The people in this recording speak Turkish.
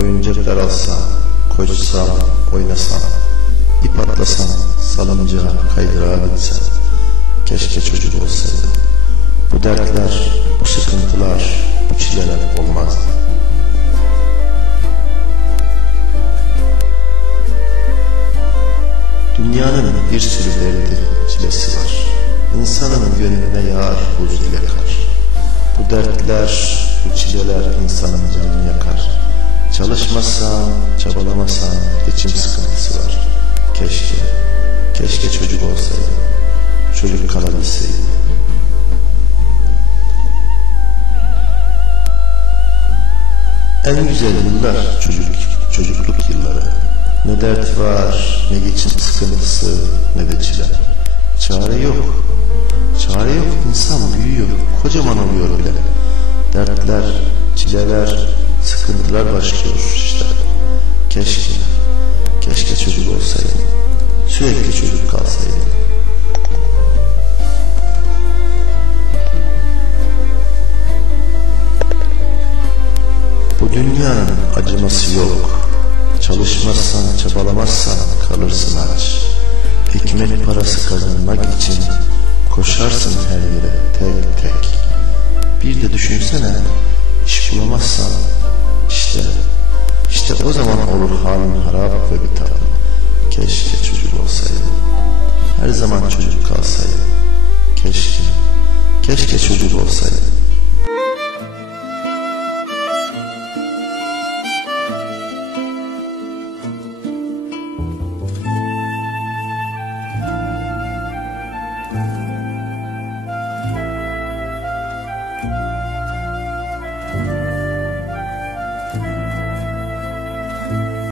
oyuncaklar alsam, koşsam, oynasam, ip atlasam, salıncağa, kaydırağa binsem, keşke çocuk olsaydım. Bu dertler, bu sıkıntılar, bu çileler olmazdı. Dünyanın bir sürü derdi, çilesi var. İnsanın gönlüne yağar, buz ile kar. Bu dertler, bu çileler insanın canını yakar. Çalışmasam, çabalamasam geçim sıkıntısı var. Keşke, keşke çocuk olsaydım. Çocuk kalabilseydim. En güzel yıllar çocuk, çocukluk yılları. Ne dert var, ne geçim sıkıntısı, ne de çile. Çare yok. Çare yok, insan büyüyor, kocaman oluyor bile. Dertler, çileler, sıkıntılar başlıyor işte. Keşke, keşke çocuk olsaydım. Sürekli çocuk kalsaydım. Bu dünyanın acıması yok. Çalışmazsan, çabalamazsan kalırsın aç. Ekmek parası kazanmak için koşarsın her yere tek tek. Bir de düşünsene, iş bulamazsan işte, işte o zaman olur halin harap ve bitap. Keşke çocuk olsaydım. Her zaman çocuk kalsaydım. Keşke, keşke çocuk olsaydım.